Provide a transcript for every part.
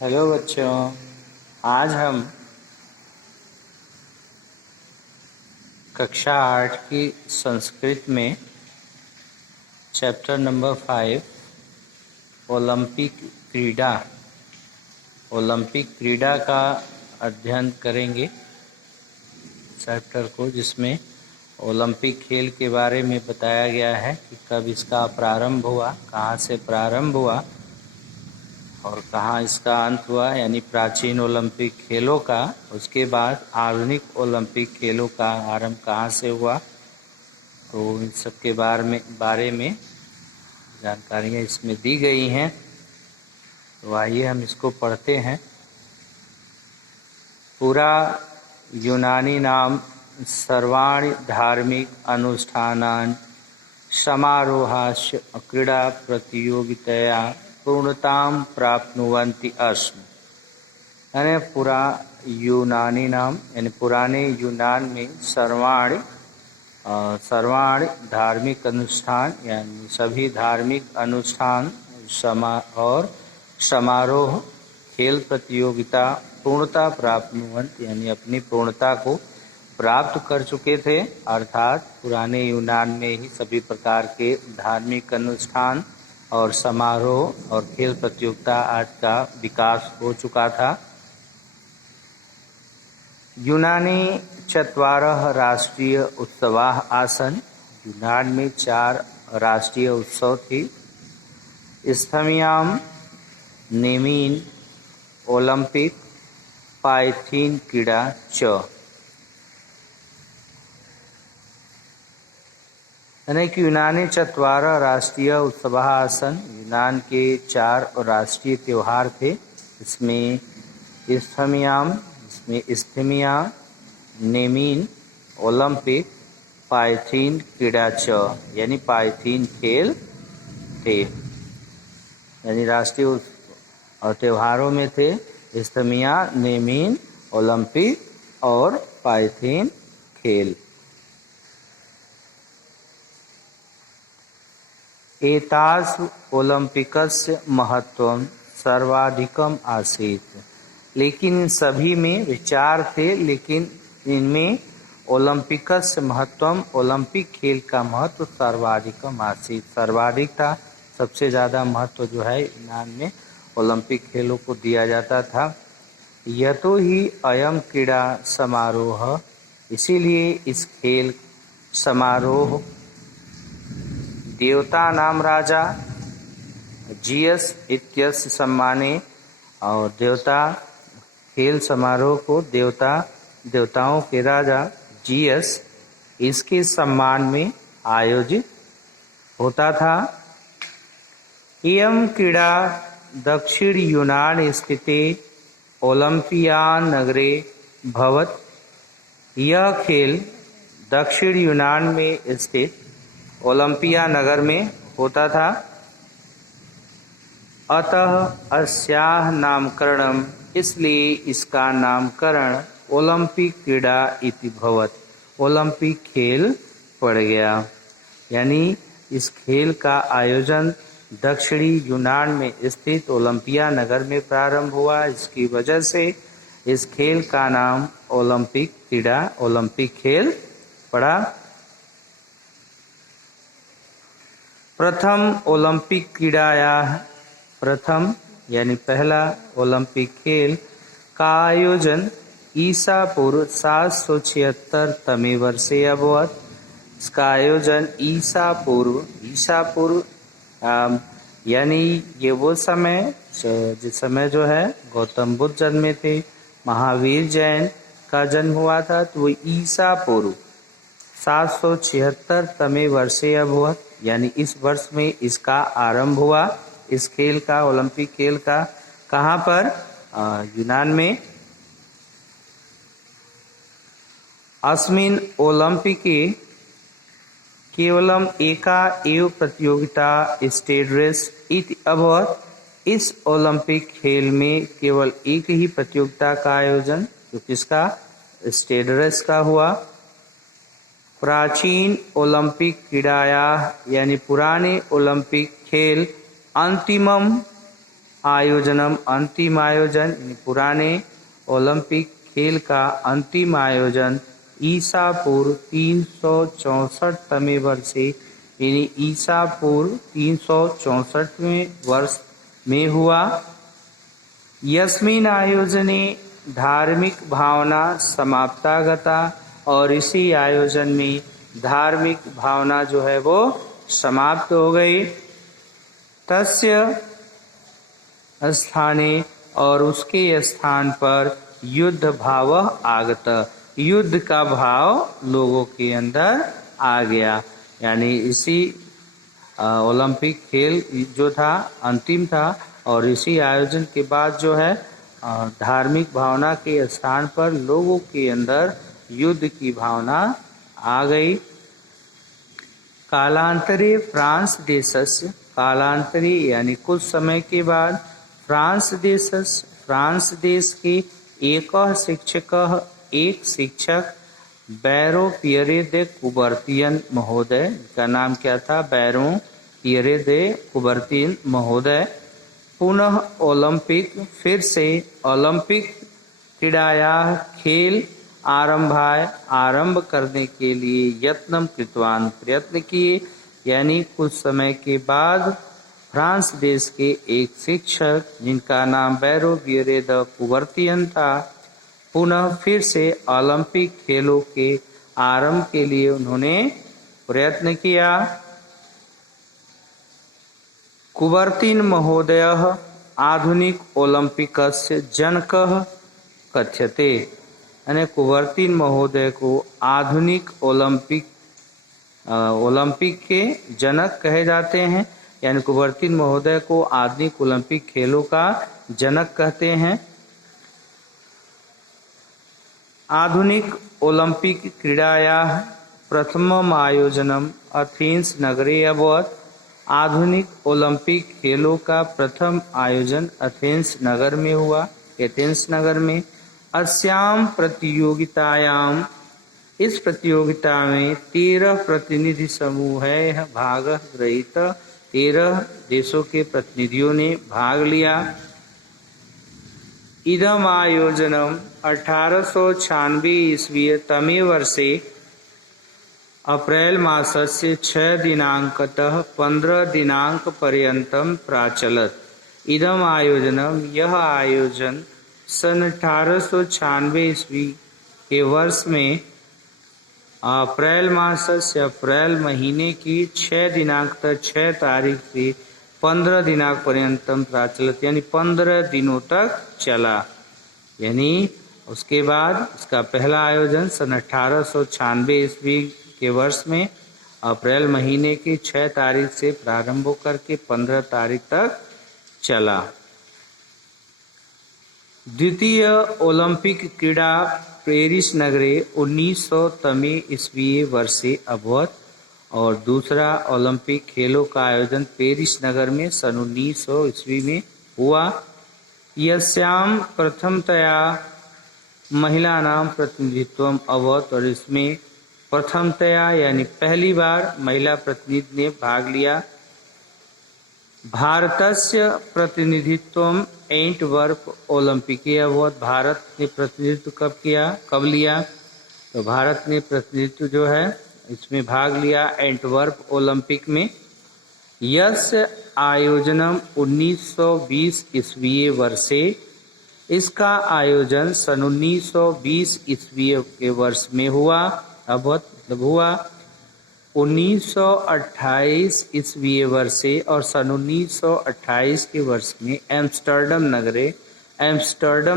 Hello बच्चों, आज हम कक्षा 8 की संस्कृत में चैप्टर नंबर 5 ओलंपिक क्रीड़ा का अध्ययन करेंगे। चैप्टर को जिसमें ओलंपिक खेल के बारे में बताया गया है कि कब इसका प्रारंभ हुआ, कहाँ से प्रारंभ हुआ और कहाँ इसका अंत हुआ, यानी प्राचीन ओलंपिक खेलों का। उसके बाद आधुनिक ओलंपिक खेलों का आरंभ कहाँ से हुआ, तो इन सब के बारे में जानकारियाँ इसमें दी गई हैं। तो आइए हम इसको पढ़ते हैं। पूरा यूनानी नाम सर्वाणि धार्मिक अनुष्ठानानि समारोहाश्च क्रीड़ा प्रतियोगितया पूर्णतां प्राप्नुवन्ति अस्म। यानी पूरा यूनानी नाम यानी पुराने यूनान में सर्वाणि धार्मिक अनुष्ठान यानी सभी धार्मिक अनुष्ठान और समारोह खेल प्रतियोगिता पूर्णता प्राप्नुवन्ति यानी अपनी पूर्णता को प्राप्त कर चुके थे। अर्थात पुराने यूनान में ही सभी प्रकार के धार्मिक अनुष्ठान और समारोह और खेल प्रतियोगिता आदि का विकास हो चुका था। यूनानी चत्वारः राष्ट्रीय उत्सवाः आसन्। यूनान में 4 राष्ट्रीय उत्सव थे। स्थमियां नेमीन ओलंपिक पाइथीन क्रीड़ा च। यानी कि यूनानी चत्वारः राष्ट्रीय उत्सवाः आसन्। यूनान के 4 राष्ट्रीय त्यौहार थे। इसमें स्थमिया नेमीन ओलंपिक पाइथीन क्रीड़ा च यानी पाइथीन खेल थे। यानी राष्ट्रीय त्योहारों में थे स्थमिया नेमीन ओलंपिक और पाइथीन खेल। एतासु ओलंपिकस्य महत्वं सर्वाधिकम आसीत्। लेकिन सभी में विचार थे, लेकिन इनमें ओलंपिकस्य महत्वम ओलंपिक खेल का महत्व सर्वाधिकम आसीत् सर्वाधिक था। सबसे ज़्यादा महत्व जो है यूनान में ओलंपिक खेलों को दिया जाता था। यतो ही अयम क्रीड़ा समारोह, इसीलिए इस खेल समारोह देवता नाम राजा जीएस इत्यस्य सम्माने, और देवता खेल समारोह को देवताओं के राजा जीएस इसके सम्मान में आयोजित होता था। इयं क्रीड़ा दक्षिण यूनान स्थिते ओलंपियान नगरे भवत। यह खेल दक्षिण यूनान में स्थित ओलंपिया नगर में होता था। अतः अस्याः नामकरणम, इसलिए इसका नामकरण ओलंपिक क्रीड़ा इति भवत, ओलंपिक खेल पड़ गया। यानी इस खेल का आयोजन दक्षिणी यूनान में स्थित ओलंपिया नगर में प्रारंभ हुआ। इसकी वजह से इस खेल का नाम ओलंपिक क्रीड़ा ओलंपिक खेल पड़ा। प्रथम ओलंपिक क्रीड़ायाः, प्रथम यानी पहला ओलंपिक खेल का आयोजन ईसा पूर्व 776 तमे वर्षे अभवत। इसका आयोजन ईसा पूर्व यानी ये वो समय जिस समय जो है गौतम बुद्ध जन्मे थे, महावीर जैन का जन्म हुआ था, तो वो ईसा पूर्व 776 तमे वर्षे अभवत, यानी इस वर्ष में इसका आरंभ हुआ। इस खेल का ओलंपिक खेल का कहाँ पर? यूनान में। अस्मिन् ओलंपिके केवलम एका एव प्रतियोगिता स्टेज रेस इति अभवत। इस ओलंपिक खेल में केवल एक ही प्रतियोगिता का आयोजन, जो किसका? स्टेज रेस का हुआ। प्राचीन ओलंपिक क्रीड़ाया यानी पुराने ओलंपिक खेल अंतिमम आयोजनम अंतिम आयोजन, पुराने ओलंपिक खेल का अंतिम आयोजन ईसा पूर्व 364वें वर्षे यानी ईसा पूर्व 364वें वर्ष में हुआ। यस्मिन आयोजने धार्मिक भावना समाप्तागता, और इसी आयोजन में धार्मिक भावना जो है वो समाप्त हो गई। तस्य स्थाने, और उसके स्थान पर युद्ध भाव आगत, युद्ध का भाव लोगों के अंदर आ गया। यानी इसी ओलंपिक खेल जो था अंतिम था, और इसी आयोजन के बाद जो है धार्मिक भावना के स्थान पर लोगों के अंदर युद्ध की भावना आ गई। कालांतरे फ्रांस देशस्य, कालांतरे यानी कुछ समय के बाद फ्रांस देश के एक शिक्षक बैरो पियरे दे कुबर्तियन महोदय, का नाम क्या था, बैरो पियरे दे कुबर्तियन महोदय, पुनः ओलंपिक, फिर से ओलंपिक क्रीड़ाया खेल आरंभ करने के लिए यत्नम कृतवान, प्रयत्न किए। यानी कुछ समय के बाद फ्रांस देश के एक शिक्षक जिनका नाम बैरो पियरे द कुबर्तियन था, पुनः फिर से ओलंपिक खेलों के आरंभ के लिए उन्होंने प्रयत्न किया। कुबर्तिन महोदय आधुनिक ओलंपिकस्य जनकः कथ्यते, यानी कुबर्तिन महोदय को आधुनिक ओलंपिक के जनक कहे जाते हैं। यानी कुबर्तिन महोदय को आधुनिक ओलंपिक खेलों का जनक कहते हैं। आधुनिक ओलंपिक क्रीड़ायाः प्रथमम आयोजनम एथेंस नगरे अभवत्, आधुनिक ओलंपिक खेलों का प्रथम आयोजन एथेंस नगर में हुआ, एथेंस नगर में। अस्याम प्रतियोगितायाम, इस प्रतियोगिता में 13 प्रतिनिधि समूह है भाग गृहीत, 13 देशों के प्रतिनिधियों ने भाग लिया। इदम आयोजनम 1896 ईस्वी तमे वर्षे अप्रैल मासस्य 6 दिनांकतः 15 दिनांक पर्यंतम प्राचलत। इदम आयोजनम, यह आयोजन सन 1896 ईस्वी के वर्ष में अप्रैल मास से अप्रैल महीने की 6 दिनांक तक 6 तारीख से 15 दिनांक पर्यंतम प्राचलित, यानी 15 दिनों तक चला। यानी उसके बाद इसका पहला आयोजन सन 1896 ईस्वी के वर्ष में अप्रैल महीने की 6 तारीख से प्रारंभ होकर के 15 तारीख तक चला। द्वितीय ओलंपिक क्रीड़ा पेरिस नगरे 1900 ईस्वी वर्षे अभवत, और दूसरा ओलंपिक खेलों का आयोजन पेरिस नगर में सन 1900 ईस्वी में हुआ। यस्याम प्रथमतया महिला नाम प्रतिनिधित्व अभवत, और इसमें प्रथमतया यानी पहली बार महिला प्रतिनिधि ने भाग लिया। भारतस्य प्रतिनिधित्व एंटवर्प ओलंपिके अभवत, भारत ने प्रतिनिधित्व कब लिया, तो भारत ने प्रतिनिधित्व जो है इसमें भाग लिया एंटवर्प ओलंपिक में। यस्य आयोजनम 1920 ईस्वी वर्षे, इसका आयोजन सन 1920 ईस्वी के वर्ष में हुआ, अभवत मतलब हुआ। 1928 ईस्वी वर्षे, और सन 1928 के वर्ष में एम्स्टर्डम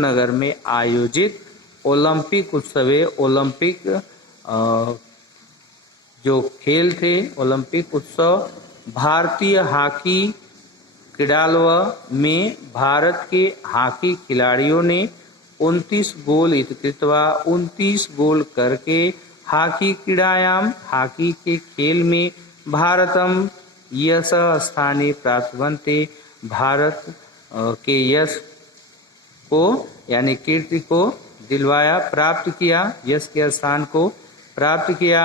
नगर में आयोजित ओलंपिक उत्सवे, ओलंपिक जो खेल थे ओलंपिक उत्सव, भारतीय हॉकी क्रीडालव में भारत के हॉकी खिलाड़ियों ने 29 गोल कृत्वा 29 गोल करके हॉकी क्रीड़ायाम, हॉकी के खेल में भारतम यश स्थाने प्राप्तवन्ते, भारत के यश को यानी कीर्ति को दिलवाया, प्राप्त किया, यश के स्थान को प्राप्त किया।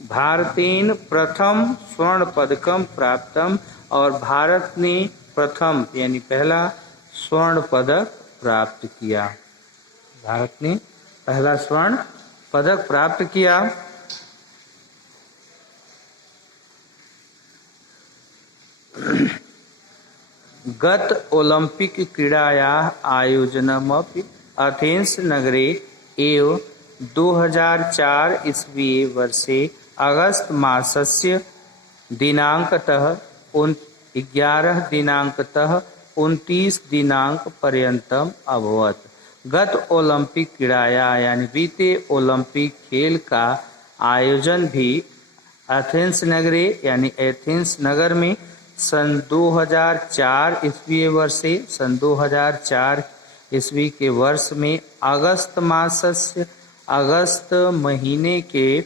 भारतेन प्रथम स्वर्ण पदकम प्राप्तम, और भारत ने प्रथम यानी पहला स्वर्ण पदक प्राप्त किया। भारत ने पहला स्वर्ण पदक प्राप्त किया। गत ओलंपिक क्रीडायाः आयोजनमपि अथेन्स नगरे एव 2004 ईस्वी वर्षे अगस्त मासस्य दिनांकतः 11 दिनांकतः 29 दिनांक पर्यंतम अभवत्। गत ओलंपिक क्रीडायाः यानी बीते ओलंपिक खेल का आयोजन भी एथेंस नगरे यानी एथेंस नगर में सन 2004 ईस्वी वर्षे सन 2004 ईस्वी के वर्ष में अगस्त महीने के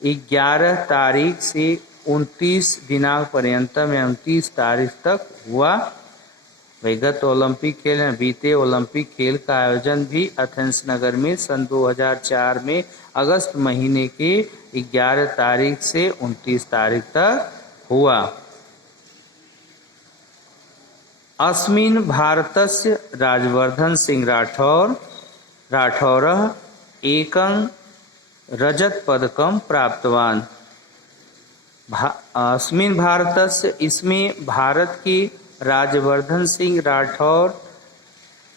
11 तारीख से 29 दिनांक पर्यंतम या 29 तारीख तक हुआ। विगत ओलंपिक खेल बीते ओलंपिक खेल का आयोजन भी एथेंस नगर में सन 2004 में अगस्त महीने के 11 तारीख से 29 तारीख तक हुआ। अस्मिन् भारतस्य राजवर्धन सिंह राठौरः एकं रजत पदकं प्राप्तवान्। अस्मिन् भारतस्य इसमें भारत के राजवर्धन सिंह राठौर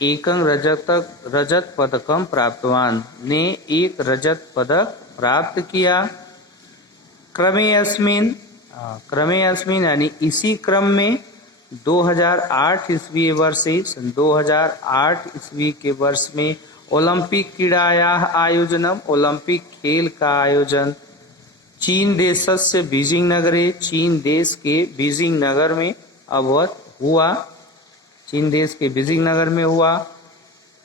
एकं रजत पदकं प्राप्तवान ने एक रजत पदक प्राप्त किया। क्रमे अस्मिन् यानी इसी क्रम में 2008 ईस्वी वर्षे सन 2008 ईस्वी के वर्ष में ओलंपिक क्रीडायाः आयोजनम ओलंपिक खेल का आयोजन चीन देशस्य बीजिंग नगरे चीन देश के बीजिंग नगर में अभवत हुआ। चीन देश के बीजिंग नगर में हुआ।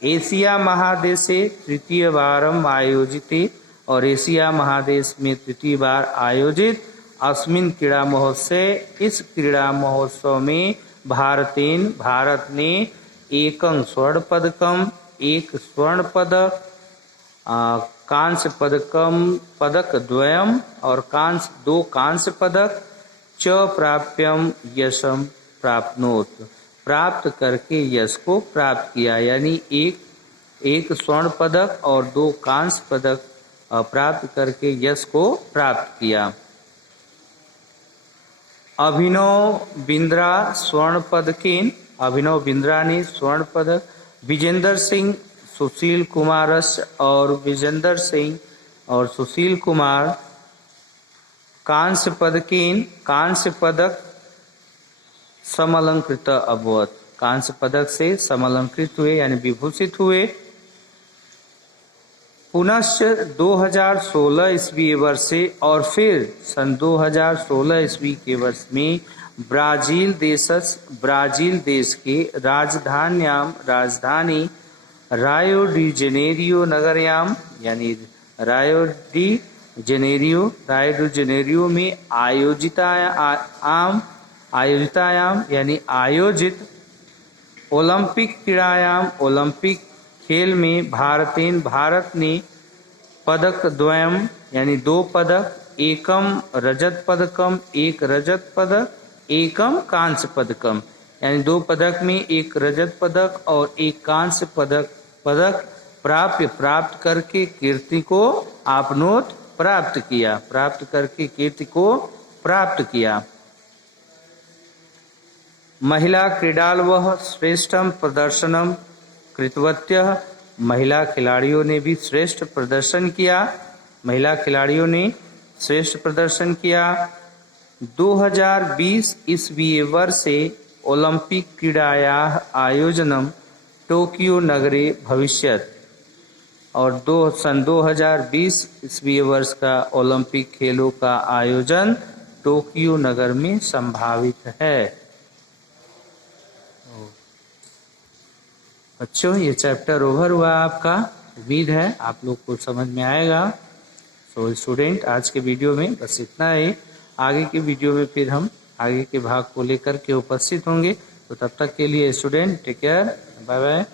एशिया महादेशे तृतीय बारम आयोजिते और एशिया महादेश में तृतीय बार आयोजित अस्मिन् क्रीड़ा महोत्सव इस क्रीड़ा महोत्सव में भारत ने एकं स्वर्ण पदकम एक स्वर्ण पदक कांस्य पदक द्वयम और दो कांस्य पदक च प्राप्यम यशम प्राप्नोत प्राप्त करके यश को प्राप्त किया। यानी एक स्वर्ण पदक और दो कांस्य पदक प्राप्त करके यश को प्राप्त किया। अभिनव बिंद्रा स्वर्ण पदकेन अभिनव बिंद्रा ने स्वर्ण पदक विजेंद्र सिंह सुशील कुमारस और विजेंद्र सिंह और सुशील कुमार कांस्य पदक समलंकृत अभवत कांस्य पदक से समलंकृत हुए यानी विभूषित हुए। पुनश्च 2016 ईस्वी वर्षे और फिर सन 2016 ईस्वी के वर्ष में ब्राजील देश के राजधानी रायो डी जेनेरियो नगरयाम यानी रायो डी जेनेरियो में आयोजितायाम यानी आयोजित ओलंपिक क्रीडायाम ओलंपिक खेल में भारत ने पदक द्वयम यानी दो पदक एकम रजत पदकम एक रजत पदक एकम कांस्य पदकम यानी दो पदक में एक रजत पदक और एक कांस्य पदक प्राप्त करके कीर्ति को आपनोत प्राप्त किया। महिला क्रीडालवः श्रेष्ठम प्रदर्शनम कृतवत्यः महिला खिलाड़ियों ने भी श्रेष्ठ प्रदर्शन किया। 2020 ईस्वी वर्षे ओलंपिक क्रीडायाः आयोजनम टोक्यो नगरे भविष्यत् और सन 2020 ईस्वी वर्ष का ओलंपिक खेलों का आयोजन टोक्यो नगर में संभावित है। बच्चों ये चैप्टर ओवर हुआ आपका। उम्मीद है आप लोग को समझ में आएगा। सो स्टूडेंट आज के वीडियो में बस इतना ही। आगे के वीडियो में फिर हम आगे के भाग को लेकर के उपस्थित होंगे। तो तब तक के लिए student take care, bye bye.